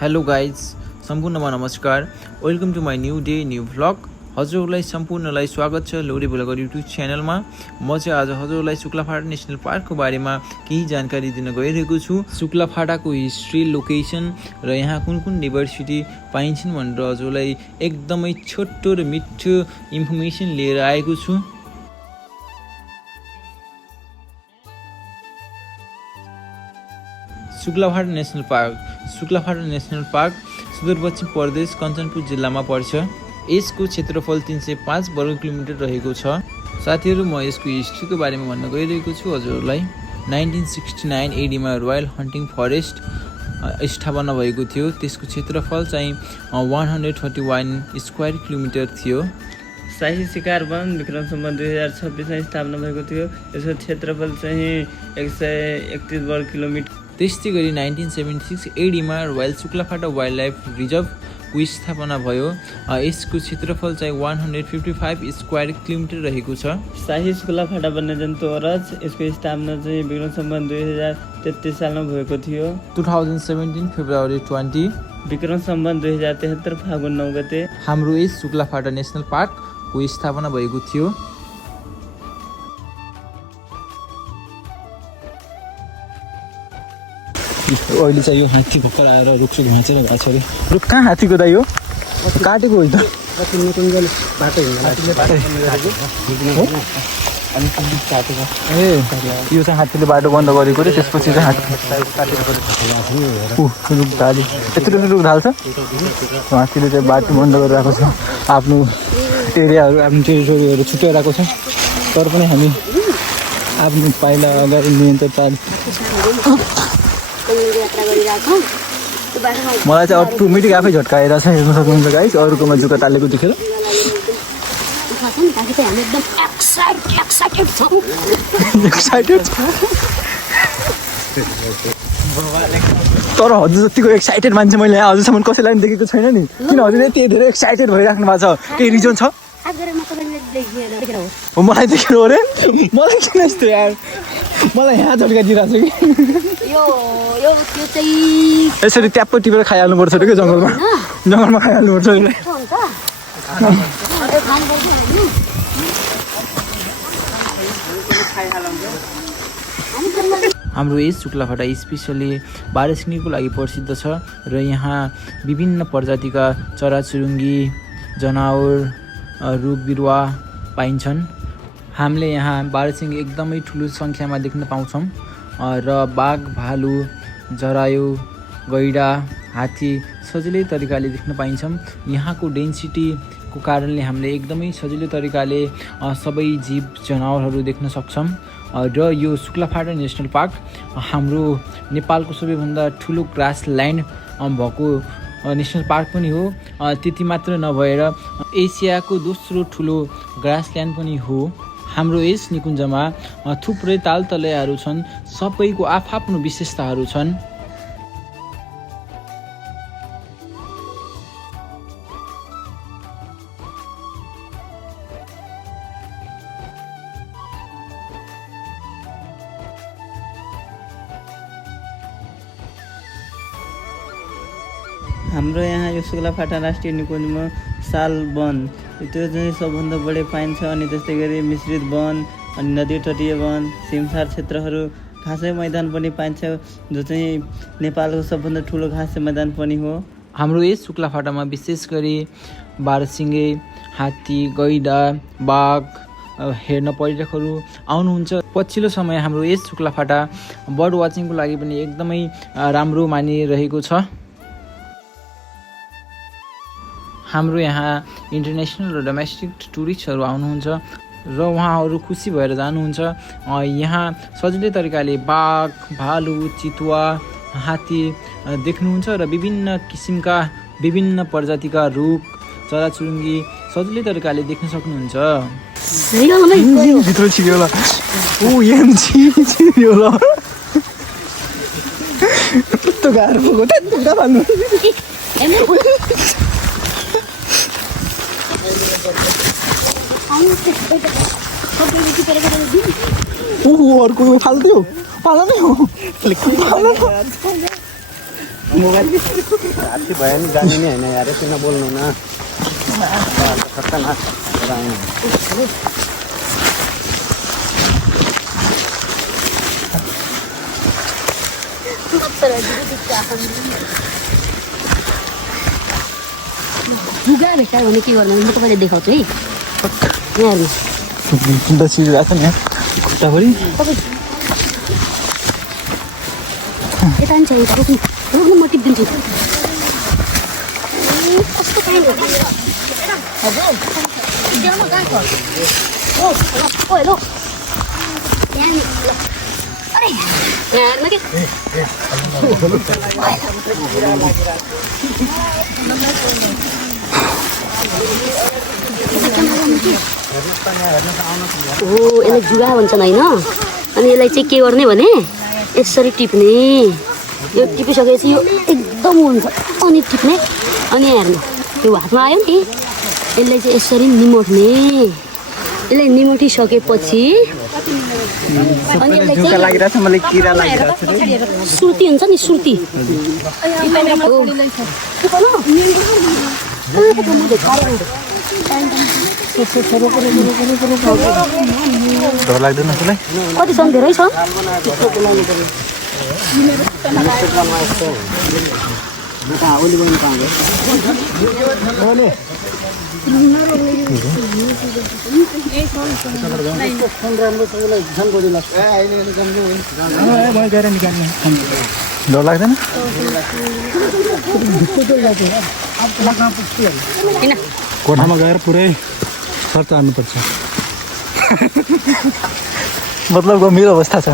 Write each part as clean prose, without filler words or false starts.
Hello guys सम्पूर्णमा नमस्कार। Welcome to my new day new vlog. हजुरहरूलाई सम्पूर्णलाई स्वागत छ लोरी भ्लगर युट्युब च्यानलमा। म चाहिँ आज हजुरहरूलाई सुक्लाफाटा नेसनल पार्कको बारेमा केही जानकारी दिन गइरहेको छु। सुक्लाफाटाको हिस्ट्री, लोकेसन र यहाँ कुन कुन डाइभर्सिटी पाइन्छन् भनेर हजुरलाई एकदमै छोटो र मिठो इन्फर्मेसन लिएर आएको छु। सुक्लाफाटा नेसनल पार्क सुदूरपश्चिम प्रदेश कञ्चनपुर जिल्लामा पर्छ। यसको क्षेत्रफल 305 वर्ग किलोमिटर रहेको छ। साथीहरू, म यसको हिस्ट्रीको बारेमा भन्न गइरहेको छु हजुरहरूलाई। 1969 एडीमा रोयल हन्टिङ फरेस्ट स्थापना भएको थियो। त्यसको क्षेत्रफल चाहिँ 131 स्क्वायर किलोमिटर थियो। शाही शिकार वन विक्रम सम्वत 2026मा स्थापना भएको थियो। यसको क्षेत्रफल चाहिँ 131 वर्ग किलोमिटर। त्यस्तै गरी 1976 एडीमा रोयल सुक्लाफाटा वाइल्ड लाइफ रिजर्भको स्थापना भयो। यसको क्षेत्रफल चाहिँ 155 स्क्वायर किलोमिटर रहेको छ। शाही सुक्लाफाटा वन्यजन्तु अरज यसको स्थापना चाहिँ विक्रम सम्वत 2033 सालमा भएको थियो। 2017 फेब्रुअरी 20 विक्रम सम्वत 2073 फागुन 9 गते हाम्रो यस सुक्लाफाटा नेसनल पार्कको स्थापना भएको थियो। अहिले चाहिँ यो हात्ती भर्खर आएर रुखसुख भाँचेर गएको छ अरे। रुख कहाँ हात्तीको दाइ हो? काटेको हो त। ए यो चाहिँ हात्तीले बाटो बन्द गरेको रे। त्यसपछि चाहिँ रुख ढाल्यो। यत्रो रुख ढाल्छ। हात्तीले चाहिँ बाटो बन्द गरिरहेको छ। आफ्नो एरियाहरू, आफ्नो टेरिटोरीहरू छुट्याइरहेको छ। तर पनि हामी आफ्नो पाइला अगाडि नियन्त्रण चाल्छ। मलाई चाहिँ अटोमेटिक आफै झट्काएर छ। हेर्नु सक्नुहुन्छ गाइस, अरूकोमा जुका टालेको देखेर। तर हजुर जतिको एक्साइटेड मान्छे मैले अझसम्म कसैलाई पनि देखेको छैन नि। किन हजुर यति धेरै एक्साइटेड भइराख्नु भएको छ? केही रिजन छ? मलाई देखेर हो रे? मलाई किन यस्तो यार? मलाई यहाँ झट्का दिइरहेको छ कि यसरी ट्याप्प टिपेर खाइहाल्नुपर्छ अरे क्या। जङ्गलमा खाइहाल्नुपर्छ अरे। हाम्रो यस सुक्लाफाटा स्पेसली बारसिङीको लागि प्रसिद्ध छ र यहाँ विभिन्न प्रजातिका चराचुरुङ्गी, जनावर, रुख बिरुवा पाइन्छन्। हामीले यहाँ बारसिङी एकदमै ठुलो सङ्ख्यामा देख्न पाउँछौँ र बाघ, भालु, जरायो, गैडा, हात्ती सजिलै तरिकाले देख्न पाइन्छौँ। यहाँको डेन्सिटीको कारणले हामीले एकदमै सजिलो तरिकाले सबै जीव जनावरहरू देख्न सक्छौँ। र यो सुक्लाफाटा नेसनल पार्क हाम्रो नेपालको सबैभन्दा ठुलो ग्रासल्यान्ड भएको नेसनल पार्क पनि हो। त्यति मात्र नभएर एसियाको दोस्रो ठुलो ग्रासल्यान्ड पनि हो। हाम्रो यस निकुञ्जमा थुप्रै तालतलैयाहरू छन्। सबैको आफआफ्नो विशेषताहरू छन्। हाम्रो यहाँ यो सुक्लाफाटा राष्ट्रिय निकुञ्जमा साल वन त्यो चाहिँ सबभन्दा बढी पाइन्छ। अनि त्यस्तै गरी मिश्रित वन, अनि नदी तटीय वन, सिमसार क्षेत्रहरू, घाँसे मैदान पनि पाइन्छ, जो चाहिँ नेपालको सबभन्दा ठुलो घाँसे मैदान पनि हो। हाम्रो यस सुक्लाफाटामा विशेष गरी बारसिङे, हात्ती, गैडा, बाघ हेर्न पर्यटकहरू आउनुहुन्छ। पछिल्लो समय हाम्रो यस सुक्लाफाटा बर्ड वाचिङको लागि पनि एकदमै राम्रो मानिरहेको छ। हाम्रो यहाँ इन्टरनेसनल र डोमेस्टिक टुरिस्टहरू आउनुहुन्छ र उहाँहरू खुसी भएर जानुहुन्छ। यहाँ सजिलै तरिकाले बाघ, भालु, चितुवा, हात्ती देख्नुहुन्छ र विभिन्न किसिमका विभिन्न प्रजातिका रुख, चराचुरुङ्गी सजिलै तरिकाले देख्न सक्नुहुन्छ। भित्र छिर्यो होला। छिर्यो होला। त्यस्तो गाह्रो भएको त्यस्तो भन्नु। अर्को फाल्थ्यो पाला नै हो। हात्ती भयो नि जाने नै होइन यार किन बोल्नु न खतरनाक जुगा भेट्टायो भने के गर्नु म तपाईँले देखाउँछु है यहाँ हेर्नु खुट्टा छिरिरहेको छ नि खुट्टाभरि यता नि छ यता रोक्नु रोक्नु म टिपिदिन्छु कस्तो पाइन्छ हजुर ल्याउनु कहाँ छ ओ हेलो त्यहाँ अरे यहाँ हेर्नु के ओ यसलाई जुगा भन्छन् होइन अनि यसलाई चाहिँ के गर्ने भने यसरी टिप्ने यो टिपिसकेपछि यो एकदम हुन्छ अनि टिप्ने अनि यहाँ हेर्नु त्यो हातमा आयो नि यसलाई चाहिँ यसरी निमोट्ने यसलाई निमोटिसकेपछि अनि यसलाई चाहिँ सुर्ती हुन्छ नि सुर्ती डर लाग्दैन त्यसलाई कति छन् धेरै छ डर लाग्दैन कोठामा गएर पुरै खर्च हाल्नुपर्छ मतलब गम्भीर अवस्था छ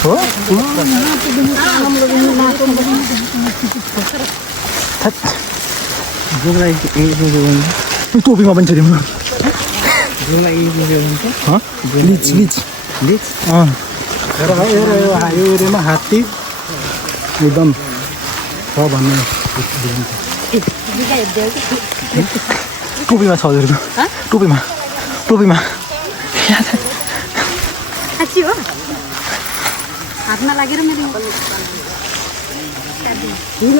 हो टोपीमा पनि छ तिम्रो लिच लिच लिच हेर भाइ हेर यो एरियामा हात्ती एकदम छ भन्ने टोपीमा छ हजुरको टोपीमा टोपीमा साँच्ची हो हातमा लागेर मेरो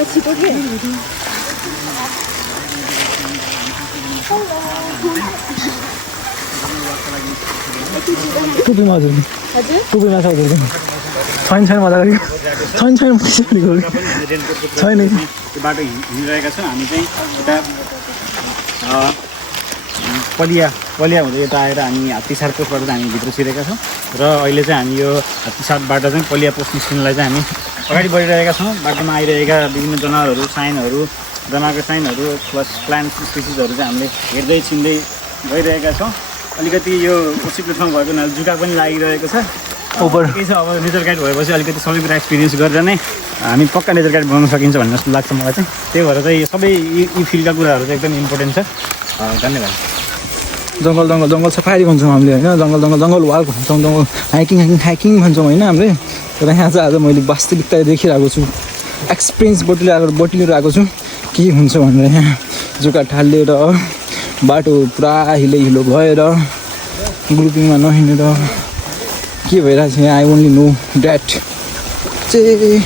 छिटो के टोपीमा हजुर टोपीमा छ हजुरको छैन छैन मजा गरेको छैन छैन त्यो बाटो हिँडिरहेका छौँ हामी चाहिँ यता पलिया हुँदै यता आएर हामी हात्तीसार पोस्टबाट चाहिँ हामी भित्र छिरेका छौँ र अहिले चाहिँ हामी यो हात्तीसारबाट चाहिँ पलिया पोस्ट निस्किनलाई चाहिँ हामी अगाडि बढिरहेका छौँ बाटोमा आइरहेका विभिन्न जनावरहरू साइनहरू जनावरको साइनहरू प्लस प्लान्ट स्पिसिसहरू चाहिँ हामीले हेर्दै चिन्दै गइरहेका छौँ अलिकति यो उचित ठाउँ भएको हुनाले जुका पनि लागिरहेको छ के छ अब नेचर गाइड भएपछि अलिकति सबै कुरा एक्सपिरियन्स गरेर नै हामी पक्का नेचर गाइड बनाउन सकिन्छ भन्ने जस्तो लाग्छ मलाई चाहिँ त्यही भएर चाहिँ सबै यी फिल्डका कुराहरू चाहिँ एकदम इम्पोर्टेन्ट छ धन्यवाद जङ्गल जङ्गल जङ्गल सफारी भन्छौँ हामीले होइन जङ्गल जङ्गल जङ्गल वाक भन्छौँ जङ्गल हाइकिङ भन्छौँ होइन हामीले तर यहाँ चाहिँ आज मैले वास्तविकता देखिरहेको छु एक्सपिरियन्स बटुलिएर आएको छु के हुन्छ भनेर यहाँ जुका ठालेर बाटो पुरा हिलो भएर ग्रुपिङमा नहिँडेर के भइरहेको छ यहाँ आई ओन्ली नो द्याट चाहिँ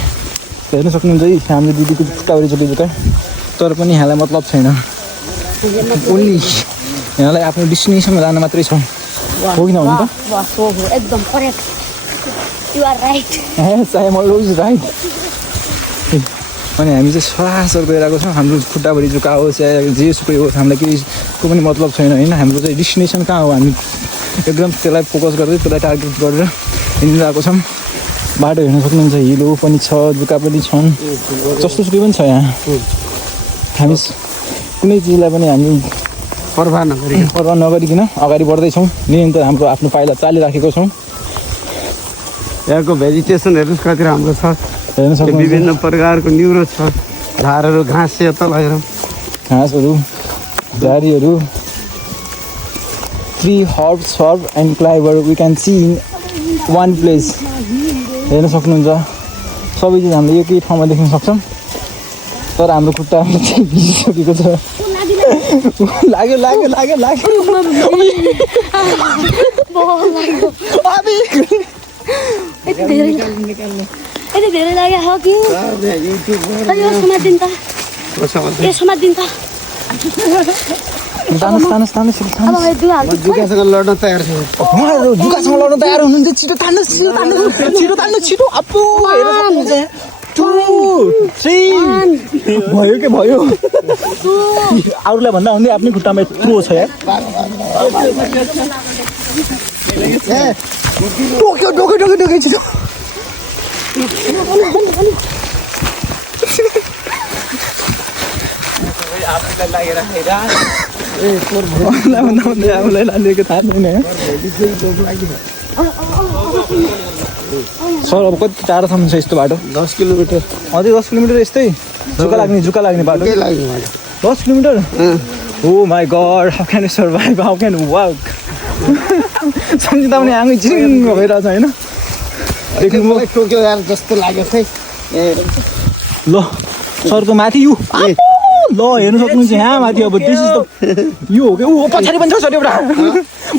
हेर्न सक्नुहुन्छ है हामीले दिदीको खुट्टाभरि चोटि जुका तर पनि यहाँलाई मतलब छैन ओन्ली यहाँलाई आफ्नो डेस्टिनेसनमा जान मात्रै छ हो कि नहुनु त एकदम correct you are right yes I am always right अनि हामी चाहिँ सरासर गइरहेको छौँ हाम्रो खुट्टाभरि जुका होस् या जे सुकै होस् हामीलाई केहीको पनि मतलब छैन होइन हाम्रो चाहिँ डेस्टिनेसन कहाँ हो हामी एकदम त्यसलाई फोकस गर्दै त्यसलाई टार्गेट गरेर हिँडिरहेको छौँ बाटो हेर्न सक्नुहुन्छ हिलो पनि छ जुका पनि छन् जस्तो सुकै पनि छ यहाँ हामी कुनै चिजलाई पनि हामी पर्वाह नगरिकन अगाडि बढ्दैछौँ निरन्तर हाम्रो आफ्नो पाइला चालिराखेको छौँ यहाँको भेजिटेसन हेर्नुहोस् कति राम्रो छ हेर्न सक्नुहुन्छ विभिन्न प्रकारको न्युरो छ झारहरू घाँस यता लगेर घाँसहरू झारीहरू 3 herbs and clover we can see in one place हेर्न सक्नुहुन्छ सबै चिज हामीले एकै ठाउँमा देख्न सक्छौँ तर हाम्रो खुट्टामा चाहिँ भिजिसकेको छ लाग्यो लाग्यो लाग्यो लाग्यो यति धेरै लाग्यो हो कि अरे समातिन त ए समातिन त तान्नुहोस् अब मैले दुआ हाल्छु जुकासँग लड्न तयार छु जुकासँग लड्न तयार हुनुहुन्छ छिटो तान्नुहोस् छिटो अपो हेर 2 3 भयो के भयो अरूलाई भन्दा भन्दै आफ्नै खुट्टामा यत्रो छ यार टोक्यो छिटो आफूलाई लागेको थाहा छैन सर अब कति टाढोसम्म छ यस्तो बाटो 10 किलोमिटर अझै 10 किलोमिटर यस्तै जुका लाग्ने बाटो 10 kilometre oh my god how can you survive how can work सम्झिँदा पनि आँगै चिङ्ग भइरहेछ होइन मलाई टोक्यो यार जस्तो लाग्यो खै ल सरको माथि यु ल हेर्नु सक्नुहुन्छ यहाँ माथि अब दिस इज द यो हो कि ऊ पछाडि पनि छ सर एउटा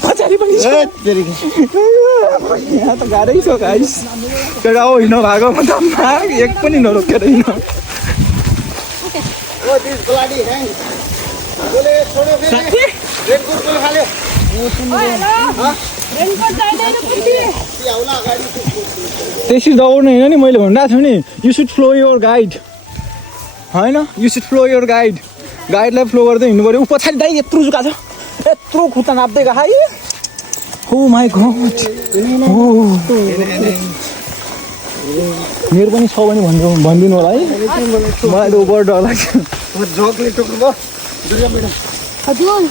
पछाडि पनि छ यहाँ त गाह्रै छ गाइस एउटा हो हिँड्नु भएको म त एक पनि नरोकेर हिँड्नु त्यसरी दौड्नु होइन नि मैले भनिरहेको छु नि you should follow your guide होइन यु सुड फ्लो योर गाइडलाई फ्लो गर्दै हिँड्नु पऱ्यो ऊ पछाडि दाइ यत्रो जुका छ यत्रो खुट्टा नाप्दै गए हो माई गड मेरो पनि छ भने भनिदिनु होला है मलाई त ऊपर डर लाग्छ जगले टोक्नु भयो हजुर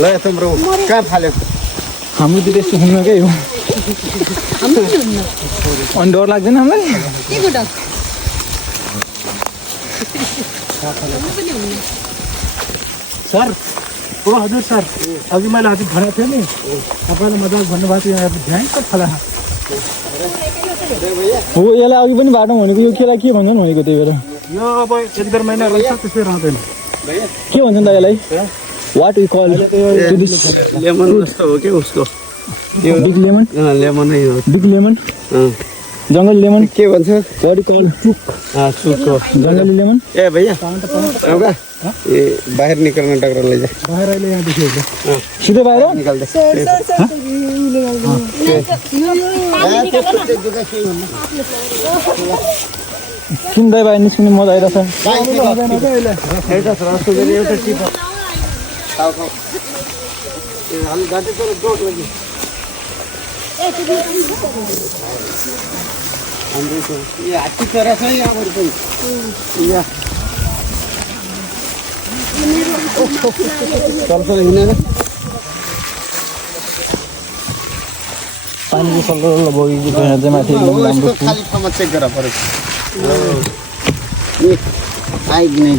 ल तिम्रो कहाँ फाल्यो हाम्रोतिर यस्तो हुन्नकै हो अनि डर लाग्दैन हामीलाई सर ओ हजुर सर अघि मैले हजुर भनेको थिएँ नि तपाईँले मजाक भन्नुभएको थियो यहाँ ध्यान त फला हो यसलाई अघि पनि बाटो भनेको यो केलाई के भन्छन् भनेको त्यही भएर यो अब 1-2 महिना रहेछ त्यसै रहँदैन के भन्छन् त यसलाई वाट यु कल लेमन जस्तो हो कि उसको बिग लेमन लेमनै हो बिग लेमन जङ्गल लेमन के भन्छ वाट यु कल सुको जङ्गली लेमन ए भैया एउटा ए बाहिर निकल्न डक्टर लैजा बाहिर अहिले यहाँ देखियो सिधै बाहिर निकाल्दै किन्दै बाहिर निस्किने मजा आइरहेछ एउटा टिप हामी घाँटी तर जोड लाग्यो ये हात्ती चरा छ यहाँ पनि चल्छ हिँडेर पानीको सल्लो बगेको छैन चाहिँ माथि एकदम राम्रो खाली ठाउँमा चेक गरेर पऱ्यो आइदिने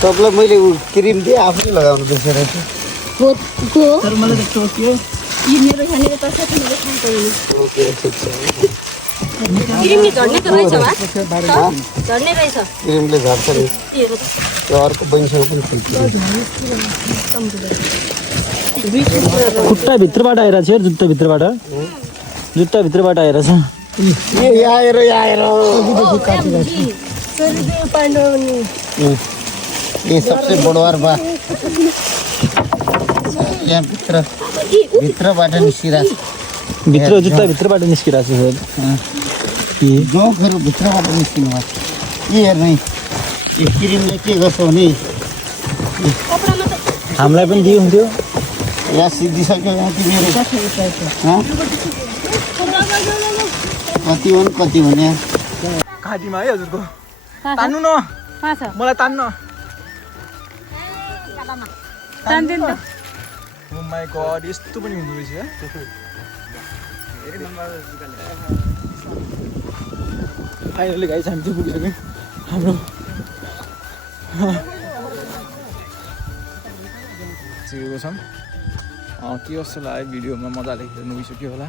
तपाईँलाई मैले क्रिम दिएँ आफै लगाउनु बिर्सेर तर मलाई त टोक्यो मेरो खानेको तर्फ मैले खानु पर्यो ओके ठिक छ क्रिमले झर्ने त रहेछ वा झर्ने रहेछ क्रिमले झर्छ नि त्यो अर्को बहिनीसँग पनि खेल्छ खुट्टा भित्रबाट आइरहेछ यार जुत्ता भित्रबाट आइरहेछ ये आएर ये सबसे बडवार बा यहाँ भित्रबाट निस्किरहेको भित्र जुत्ता भित्रबाट निस्किरहेछ सर जोकहरू भित्रबाट निस्किनु भएको के हेर्ने यो क्रिमले के गर्छ भने हामीलाई पनि दियो हुन्थ्यो यहाँ सिद्धिसक्यो यहाँ तिमीहरू कति भने घाँटीमा है हजुरको तान्नु न मलाई तान्न ओ माई गड यस्तो पनि हुँदो रहेछ फाइनली गाइस हामी चाहिँ पुगिसक्यौँ हाम्रो सिकेको छौँ के कस्तो लाग्यो भिडियोमा मजाले हेर्नु गइसक्यो होला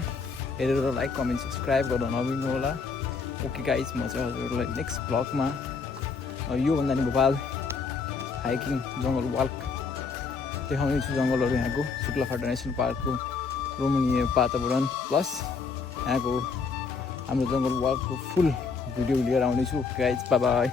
हेरेर लाइक कमेन्ट सब्सक्राइब गर्न नबिर्नु होला ओके गाइज म चाहिँ हजुरहरूलाई नेक्स्ट ब्लगमा योभन्दा नि भोपाल हाइकिङ जङ्गल वाक देखाउने छु। जङ्गलहरू यहाँको शुक्लाफाटा नेसनल पार्कको रमणीय वातावरण प्लस यहाँको हाम्रो जङ्गल वाकको फुल भिडियो लिएर आउनेछु। Guys by by.